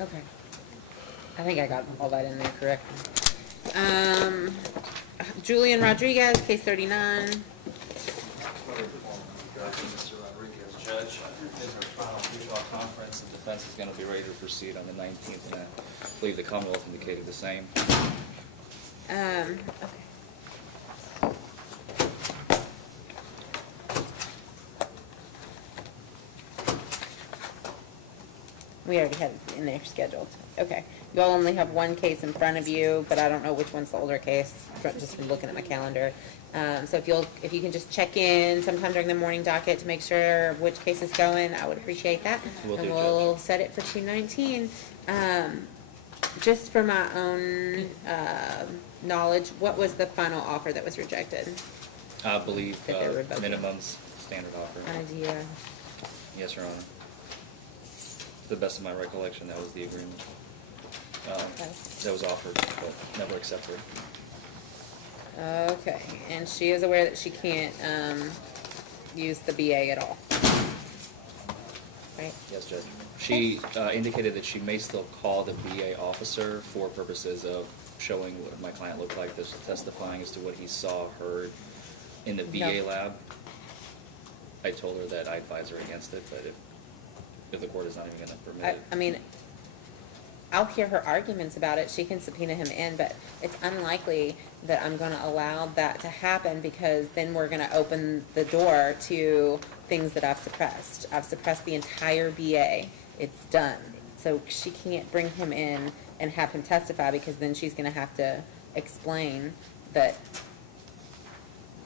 Okay. I think I got all that in there correctly. Julian Rodriguez, case 39. Mr. Rodriguez, Judge, in her final pre-trial conference, the defense is going to be ready to proceed on the 19th, and I believe the Commonwealth indicated the same. Okay. We already had it in there scheduled. Okay. You all only have one case in front of you, but I don't know which one's the older case, just from looking at my calendar. So if you can just check in sometime during the morning docket to make sure which case is going, I would appreciate that. We'll set it for 219. Just for my own knowledge, what was the final offer that was rejected? I believe minimums standard offer. Idea. Yes, Your Honor. To the best of my recollection, that was the agreement. Okay. That was offered, but never accepted. Okay, and she is aware that she can't use the BA at all, right? Yes, Judge. She indicated that she may still call the BA officer for purposes of showing what my client looked like, testifying as to what he saw, heard in the BA lab. I told her that I advise her against it, but if the court is not even going to permit it. I mean, I'll hear her arguments about it. She can subpoena him in, but it's unlikely that I'm going to allow that to happen, because then we're going to open the door to things that I've suppressed. I've suppressed the entire BA. It's done. So she can't bring him in and have him testify, because then she's going to have to explain that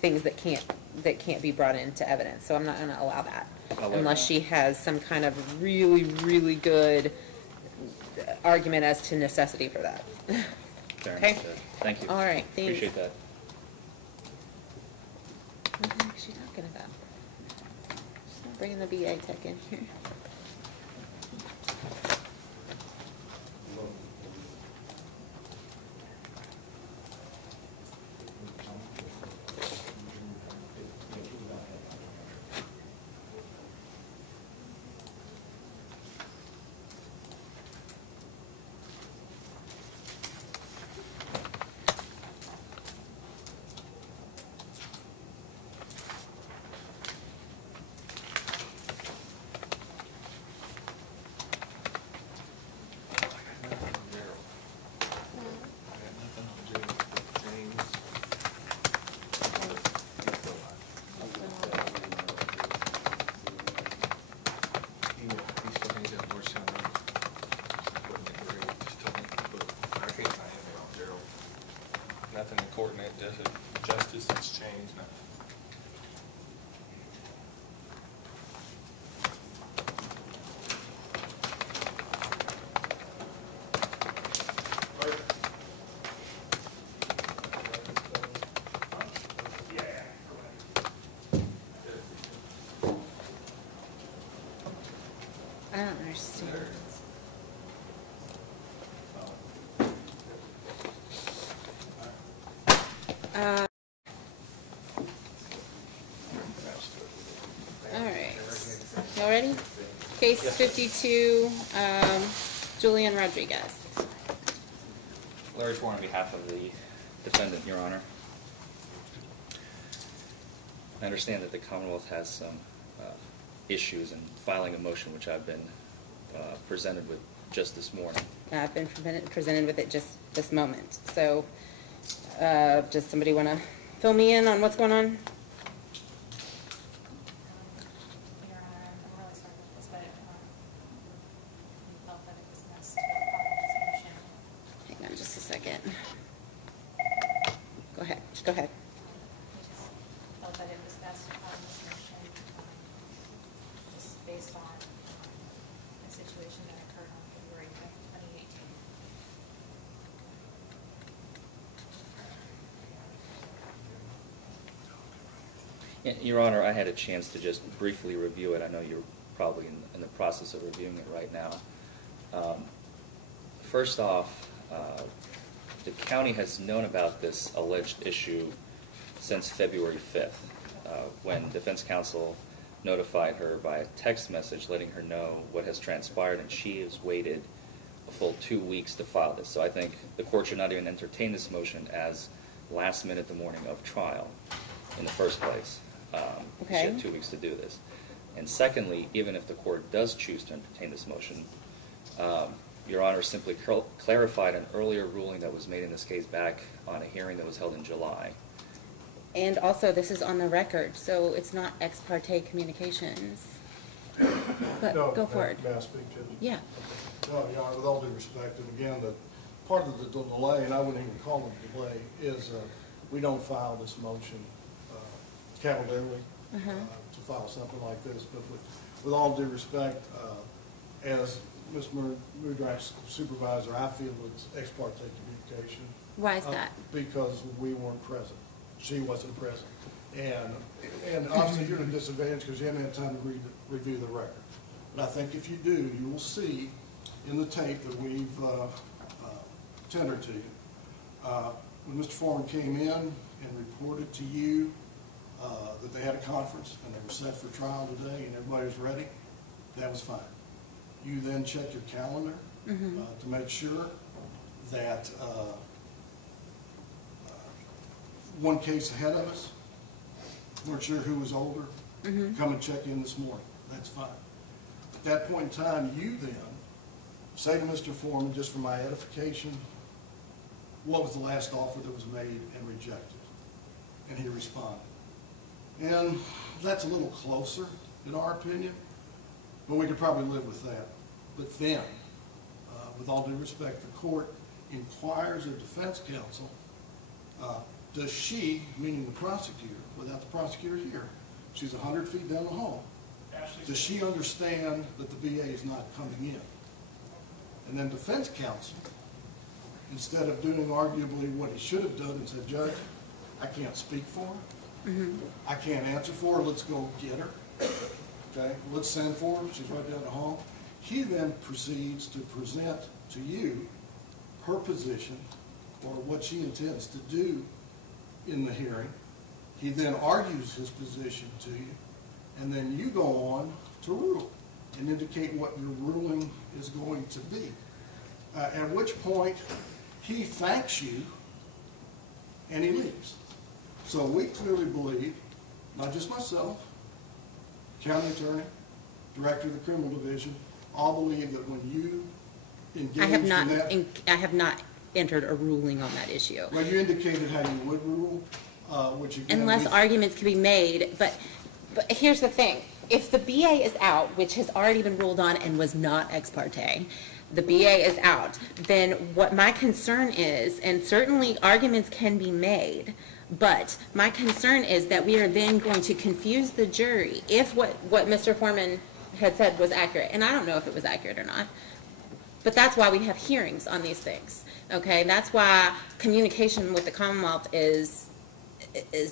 things that can't be brought into evidence. So I'm not going to allow that unless she has some kind of really, really good argument as to necessity for that. Fair Okay. enough, Judge. Thank you. All right. Thanks. Appreciate that. What the heck is she talking about? She's not bringing the BA tech in here. Nothing in court and justice has changed. Nothing. I don't understand. All right. Y'all ready? Case 52, Julian Rodriguez. Larry Forman on behalf of the defendant, Your Honor. I understand that the Commonwealth has some issues in filing a motion, which I've been presented with just this morning. I've been presented with it just this moment. So, does somebody want to fill me in on what's going on? Your Honor, I'm really sorry about this, but we felt that it was best to follow this motion. Hang on just a second. Go ahead. Go ahead. We just felt that it was best to follow this motion, just based on the situation that occurred on February 5th, 2018. Your Honor, I had a chance to just briefly review it. I know you're probably in the process of reviewing it right now. First off, the county has known about this alleged issue since February 5th, when defense counsel notified her by a text message letting her know what has transpired, and she has waited a full 2 weeks to file this. So I think the court should not even entertain this motion as last minute the morning of trial in the first place. Okay. She had 2 weeks to do this. And secondly, even if the court does choose to entertain this motion, Your Honor simply clarified an earlier ruling that was made in this case back on a hearing that was held in July. And also, this is on the record, so it's not ex parte communications. But No, go for it. May I speak, Judge? Yeah. No, Your Honor, with all due respect, and again, the part of the delay, and I wouldn't even call it a delay, is we don't file this motion cavalierly to file something like this. But with all due respect, as Ms. Mudrak's supervisor, I feel it's ex parte communication. Why is that? Because we weren't present. She wasn't present. And obviously you're at a disadvantage because you haven't had time to review the record. But I think if you do, you will see in the tape that we've tendered to you, when Mr. Forman came in and reported to you that they had a conference and they were set for trial today and everybody was ready, that was fine. You then check your calendar to make sure that one case ahead of us, weren't sure who was older, come and check in this morning. That's fine. At that point in time, you then say to Mr. Forman, just for my edification, what was the last offer that was made and rejected? And he responded. And that's a little closer, in our opinion, but we could probably live with that. But then, with all due respect, the court inquires of defense counsel, does she, meaning the prosecutor, without the prosecutor here, she's 100 feet down the hall, does she understand that the VA is not coming in? And then defense counsel, instead of doing arguably what he should have done and said, Judge, I can't speak for her, I can't answer for her, let's go get her, okay, let's send for her, she's right down the hall. He then proceeds to present to you her position or what she intends to do in the hearing. He then argues his position to you, and then you go on to rule and indicate what your ruling is going to be. At which point, he thanks you and he leaves. So we clearly believe, not just myself, county attorney, director of the criminal division, all believe that when you engaged in that... I have not entered a ruling on that issue. Well, you indicated how you would rule, which again... Unless arguments can be made, but here's the thing. If the BA is out, which has already been ruled on and was not ex parte, the BA is out, then what my concern is, and certainly arguments can be made, but my concern is that we are then going to confuse the jury if what Mr. Forman had said was accurate, and I don't know if it was accurate or not, but that's why we have hearings on these things, okay? That's why communication with the Commonwealth is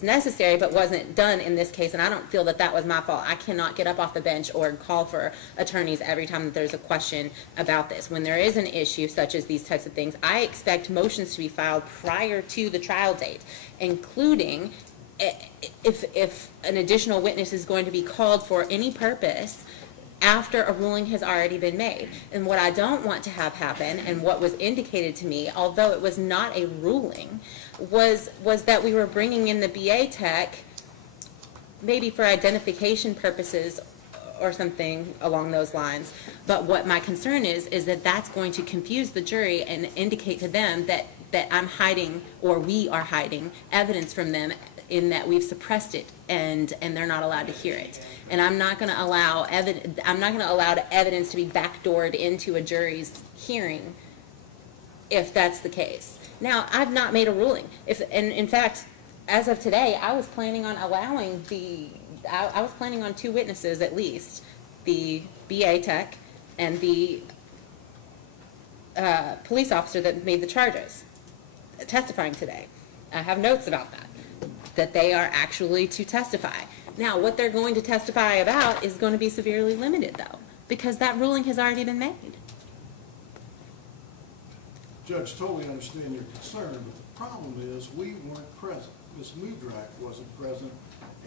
necessary, but wasn't done in this case, and I don't feel that that was my fault. I cannot get up off the bench or call for attorneys every time that there's a question about this. When there is an issue such as these types of things, I expect motions to be filed prior to the trial date, including if an additional witness is going to be called for any purpose after a ruling has already been made. And what I don't want to have happen, and what was indicated to me, although it was not a ruling, was that we were bringing in the BA tech maybe for identification purposes or something along those lines. But what my concern is that that's going to confuse the jury and indicate to them that I'm hiding, or we are hiding, evidence from them in that we've suppressed it and they're not allowed to hear it. And I'm not going to allow evidence to be backdoored into a jury's hearing if that's the case. Now, I've not made a ruling. And in fact, as of today, I was planning on allowing I was planning on 2 witnesses at least, the BA tech and the police officer that made the charges, testifying today. I have notes about that they are actually to testify. Now, what they're going to testify about is going to be severely limited, though, because that ruling has already been made. Judge, totally understand your concern, but the problem is we weren't present. Ms. Mudrak wasn't present,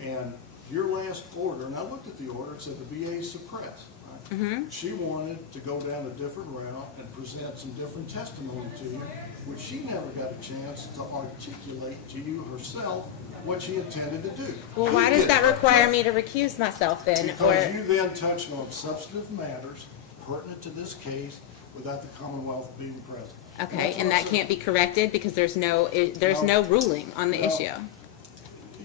and your last order, and I looked at the order, it said the BA suppressed. client. She wanted to go down a different route and present some different testimony to you, which she never got a chance to articulate to you herself what she intended to do. Well, why does that require me to recuse myself then? Because you then touched on substantive matters pertinent to this case without the Commonwealth being present. Okay, and that can't be corrected because there's no ruling on the issue.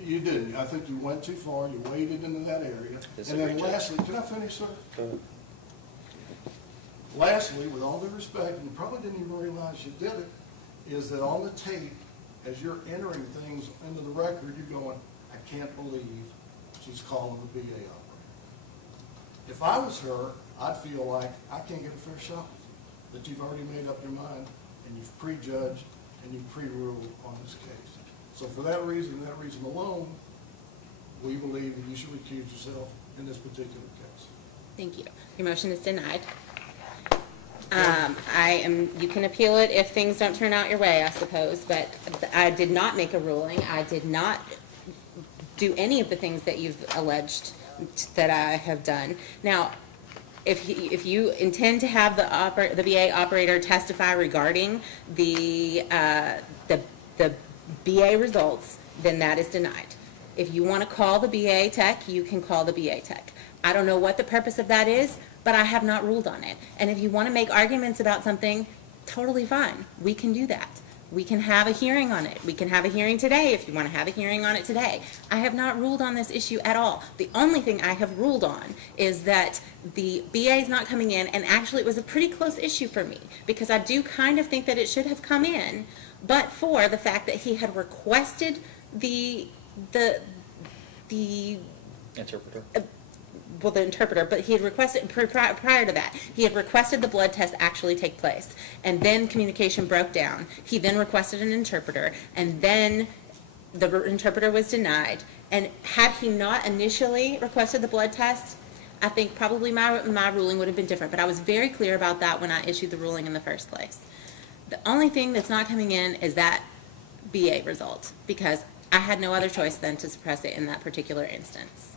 You didn't. I think you went too far. You waded into that area. And then lastly, can I finish, sir? Go ahead. Lastly, with all due respect, and you probably didn't even realize you did it, is that on the tape, as you're entering things into the record, you're going, I can't believe she's calling the VA operator. If I was her, I'd feel like I can't get a fair shot with you, that you've already made up your mind, and you've prejudged, and you've pre-ruled on this case. So for that reason alone, we believe that you should recuse yourself in this particular case. Thank you. Your motion is denied. You can appeal it if things don't turn out your way, I suppose, but I did not make a ruling. I did not do any of the things that you've alleged that I have done. Now, if you intend to have the VA operator testify regarding the BA results, then that is denied. If you want to call the BA tech, you can call the BA tech. I don't know what the purpose of that is, but I have not ruled on it. And if you want to make arguments about something, totally fine. We can do that. We can have a hearing on it. We can have a hearing today if you want to have a hearing on it today. I have not ruled on this issue at all. The only thing I have ruled on is that the BA is not coming in, and actually it was a pretty close issue for me because I do kind of think that it should have come in, but for the fact that he had requested the Interpreter. The interpreter, but he had requested, prior to that, he had requested the blood test actually take place, and then communication broke down. He then requested an interpreter, and then the interpreter was denied. And had he not initially requested the blood test, I think probably my ruling would have been different, but I was very clear about that when I issued the ruling in the first place. The only thing that's not coming in is that BA result, because I had no other choice than to suppress it in that particular instance.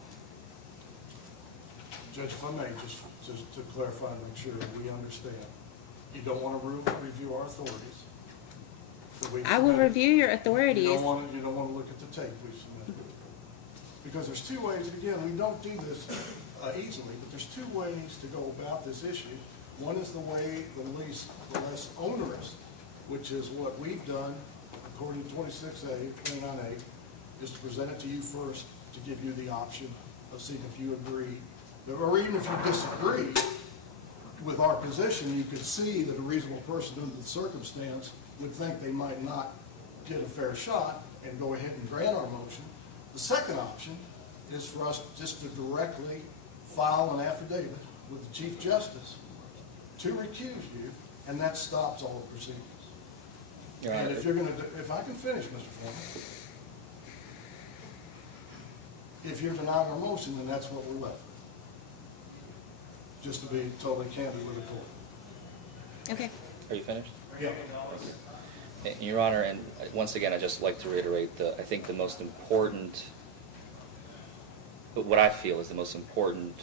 Judge, if I may, just to clarify and make sure that we understand, you don't want to review our authorities. I will review your authorities. You don't want to look at the tape we've submitted. Because there's two ways, again, we don't do this easily, but there's two ways to go about this issue. One is the way the less onerous, which is what we've done according to 26A, 29A, is to present it to you first to give you the option of seeing if you agree, or even if you disagree with our position, you could see that a reasonable person under the circumstance would think they might not get a fair shot and go ahead and grant our motion. The second option is for us just to directly file an affidavit with the Chief Justice to recuse you, and that stops all the proceedings. And if you're going to, if I can finish, Mr. Forman, if you're denying our motion, then that's what we're left with. Just to be totally candid with the court. Okay. Are you finished? Yeah. Your Honor, and once again, I'd just like to reiterate I think the most important, what I feel is the most important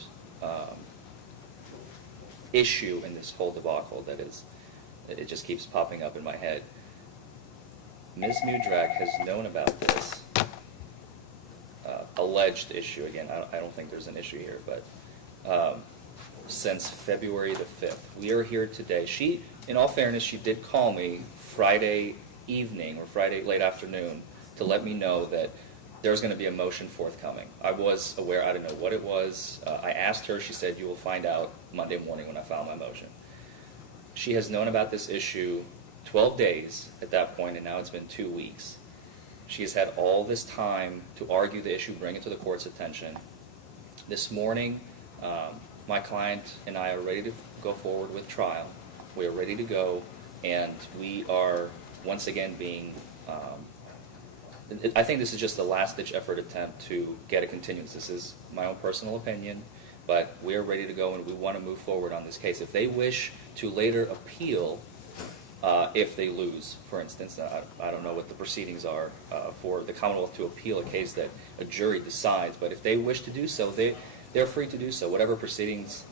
issue in this whole debacle it just keeps popping up in my head. Ms. Mudrak has known about this alleged issue. Again, I don't think there's an issue here, but since February the 5th. We are here today. She, in all fairness, she did call me Friday evening or Friday late afternoon to let me know that there was going to be a motion forthcoming. I was aware, I didn't know what it was. I asked her, she said, you will find out Monday morning when I file my motion. She has known about this issue 12 days at that point, and now it's been 2 weeks. She has had all this time to argue the issue, bring it to the court's attention. This morning, my client and I are ready to go forward with trial. We are ready to go, and we are once again being, I think this is just a last-ditch effort attempt to get a continuance. This is my own personal opinion, but we are ready to go, and we want to move forward on this case. If they wish to later appeal, if they lose, for instance, I don't know what the proceedings are for the Commonwealth to appeal a case that a jury decides, but if they wish to do so, they're free to do so. Whatever proceedings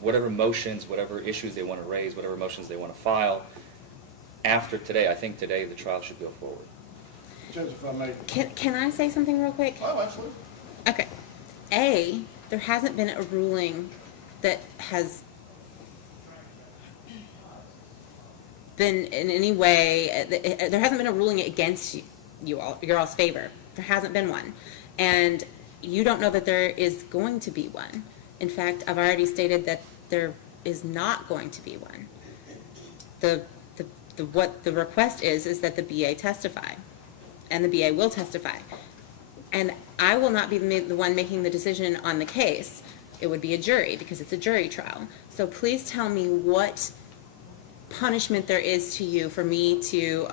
whatever motions, whatever issues they want to raise, whatever motions they want to file after today, I think today the trial should go forward. Judge, if I may. Can I say something real quick? Oh, absolutely. Okay. There hasn't been a ruling that has been in any way, there hasn't been a ruling against your all's favor. There hasn't been one. And you don't know that there is going to be one. In fact, I've already stated that there is not going to be one. What the request is that the BA testify. And the BA will testify. And I will not be the one making the decision on the case. It would be a jury, because it's a jury trial. So please tell me what punishment there is to you for me to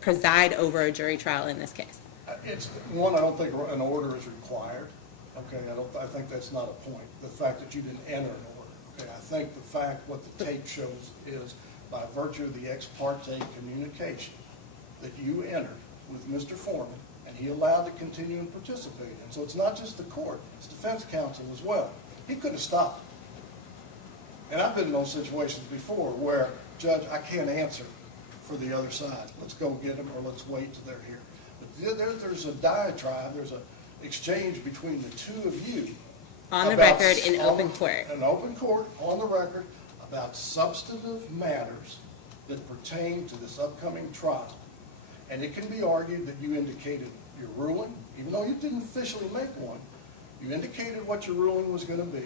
preside over a jury trial in this case. It's one, I don't think an order is required. Okay, I think that's not a point. The fact that you didn't enter an order. Okay, I think the fact what the tape shows is by virtue of the ex parte communication that you entered with Mr. Forman, and he allowed to continue and participate in. So it's not just the court, it's defense counsel as well. He could have stopped. And I've been in those situations before where, Judge, I can't answer for the other side. Let's go get them, or let's wait till they're here. But there's a diatribe, there's an exchange between the two of you. On the record, in open court. In open court, on the record, about substantive matters that pertain to this upcoming trial. And it can be argued that you indicated your ruling, even though you didn't officially make one, you indicated what your ruling was going to be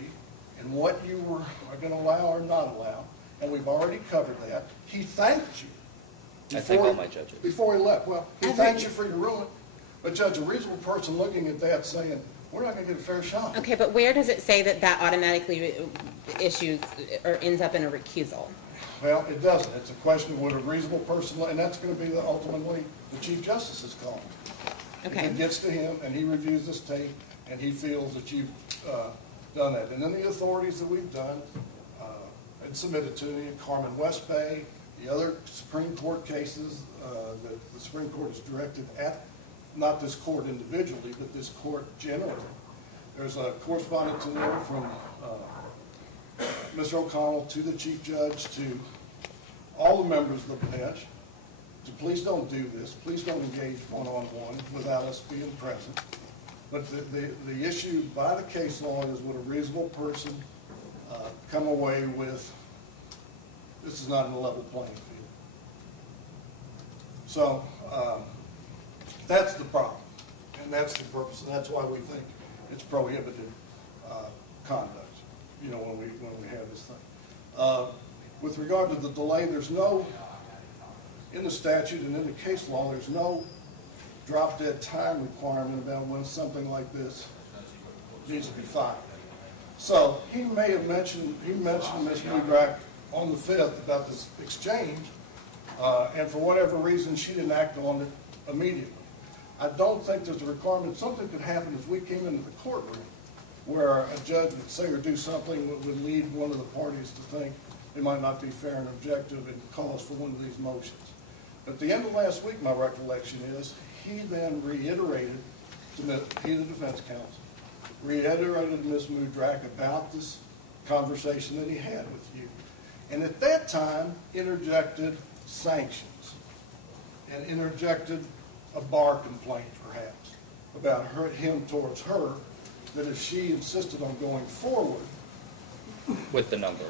and what you were going to allow or not allow, and we've already covered that. He thanked you. I thank all my judges. Before he left. Well, he thanked you for your ruling, but Judge, a reasonable person looking at that saying, we're not going to get a fair shot. Okay, but where does it say that that automatically issues or ends up in a recusal? Well, it doesn't. It's a question of what a reasonable person, and that's going to be ultimately the Chief Justice's call. Okay. If it gets to him and he reviews this tape and he feels that you've done that. And then the authorities that we've done and submitted to you, Carmen West Bay, the other Supreme Court cases that the Supreme Court has directed at, not this court individually, but this court generally. There's a correspondence in there from Mr. O'Connell to the Chief Judge, to all the members of the bench, to please don't do this, please don't engage one-on-one without us being present. But the issue by the case law is would a reasonable person come away with, this is not a level playing field. So that's the problem, and that's the purpose, and that's why we think it's prohibited conduct, you know, when we have this thing. With regard to the delay, there's no, in the statute and in the case law, there's no drop-dead time requirement about when something like this needs to be filed. So he may have mentioned, Ms. Mudrak on the 5th about this exchange, and for whatever reason she didn't act on it immediately. I don't think there's a requirement. Something could happen as we came into the courtroom where a judge would say or do something that would lead one of the parties to think it might not be fair and objective and cause for one of these motions. At the end of last week, my recollection is, he then reiterated to the defense counsel, reiterated to Ms. Mudrak about this conversation that he had with you. And at that time, interjected sanctions and interjected a bar complaint, perhaps, about him towards her, that if she insisted on going forward. With the number.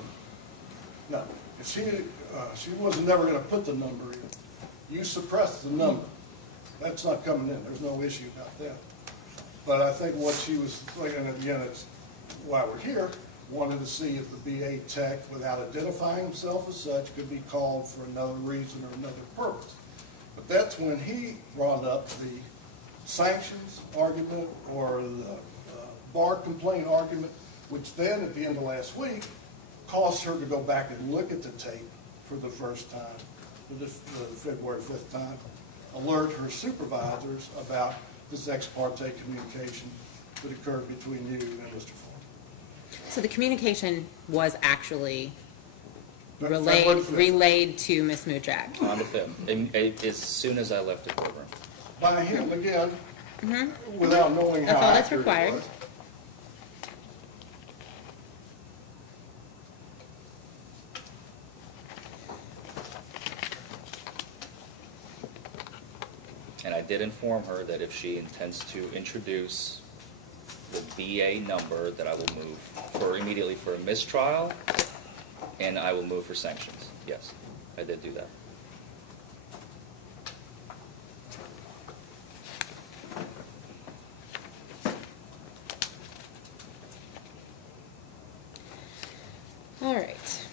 No, if she wasn't never going to put the number in, you suppressed the number. That's not coming in. There's no issue about that. But I think what she was, and again, it's why we're here, wanted to see if the BA tech, without identifying himself as such, could be called for another reason or another purpose. But that's when he brought up the sanctions argument or the bar complaint argument, which then at the end of last week caused her to go back and look at the tape for the first time, for the February 5th time, alert her supervisors about this ex parte communication that occurred between you and Mr. Forman. So the communication was actually relayed to Ms. Mudrak. On the 5th, as soon as I left the courtroom. By him, again, without knowing That's how all that's accurate required. it was. And I did inform her that if she intends to introduce the BA number, that I will move immediately for a mistrial, and I will move for sanctions. Yes, I did do that. All right.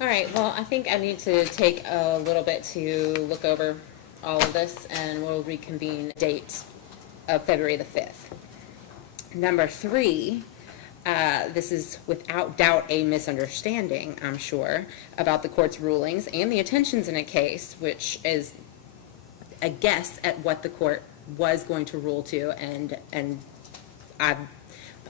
All right, well, I think I need to take a little bit to look over all of this, and we'll reconvene date of February the 5th. Number 3, this is without doubt a misunderstanding, I'm sure, about the court's rulings and the attentions in a case, which is a guess at what the court was going to rule to, and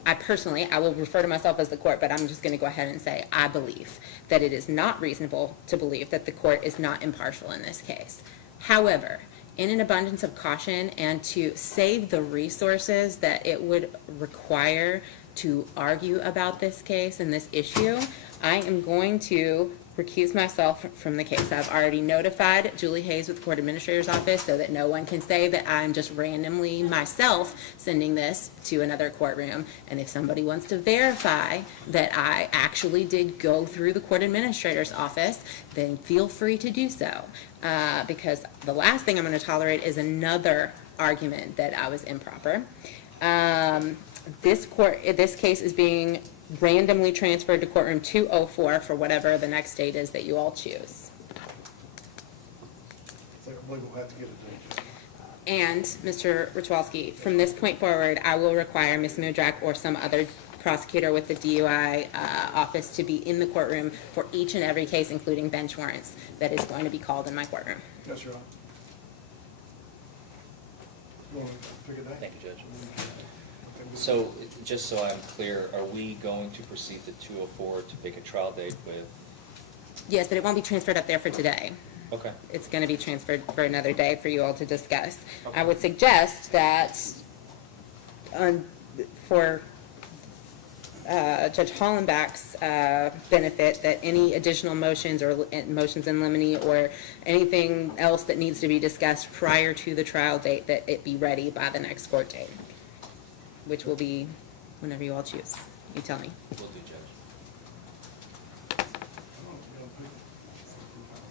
I personally, I will refer to myself as the court, but I'm just going to go ahead and say I believe that it is not reasonable to believe that the court is not impartial in this case. However, in an abundance of caution and to save the resources that it would require to argue about this case and this issue, I am going to recuse myself from the case. I've already notified Julie Hayes with the Court Administrator's Office so that no one can say that I'm just randomly myself sending this to another courtroom. And if somebody wants to verify that I actually did go through the Court Administrator's Office, then feel free to do so. Because the last thing I'm going to tolerate is another argument that I was improper. This case is being randomly transferred to courtroom 204 for whatever the next date is that you all choose. I believe we'll have to get a date. And, Mr. Richwalsky, from this point forward, I will require Ms. Mudrak or some other prosecutor with the DUI office to be in the courtroom for each and every case, including bench warrants, that is going to be called in my courtroom. Yes, Your Honor. You want to pick a date? Thank you, Judge. So, just so I'm clear, are we going to proceed to 204 to pick a trial date with? Yes, but it won't be transferred up there for today. Okay. It's going to be transferred for another day for you all to discuss. Okay. I would suggest that for Judge Hollenbach's benefit, that any additional motions or motions in limine or anything else that needs to be discussed prior to the trial date, that it be ready by the next court date, which will be whenever you all choose. You tell me. Will do, Judge.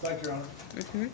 Thank you, Your Honor. Mm-hmm.